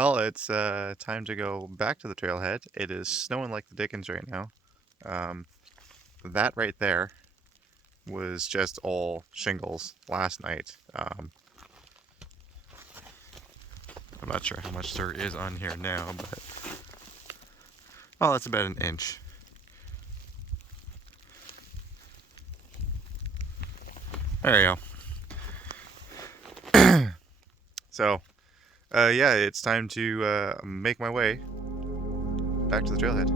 Well, it's time to go back to the trailhead. It is snowing like the dickens right now. Um, that right there was just all shingles last night. I'm not sure how much there is on here now, but oh, that's about an inch. There you go. So, yeah, it's time to make my way back to the trailhead.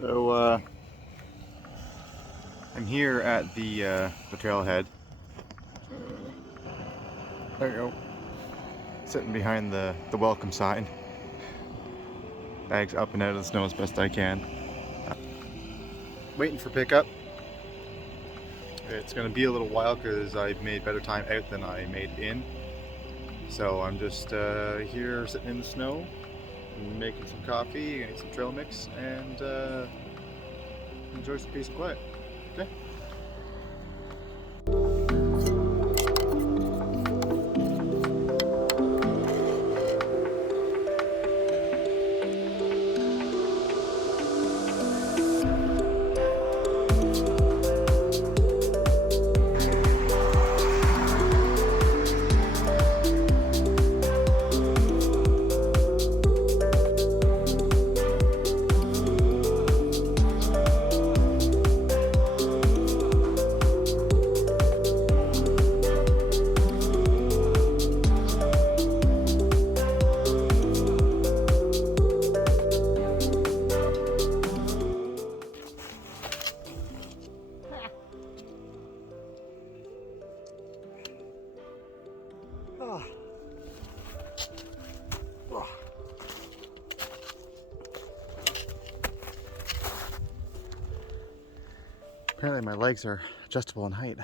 So I'm here at the trailhead. There you go. Sitting behind the welcome sign. Bags up and out of the snow as best I can. Waiting for pickup. It's gonna be a little while because I've made better time out than I made in. So I'm just here sitting in the snow, making some coffee, getting some trail mix, and enjoy some peace and quiet. Okay? Oh. Oh. Apparently my legs are adjustable in height.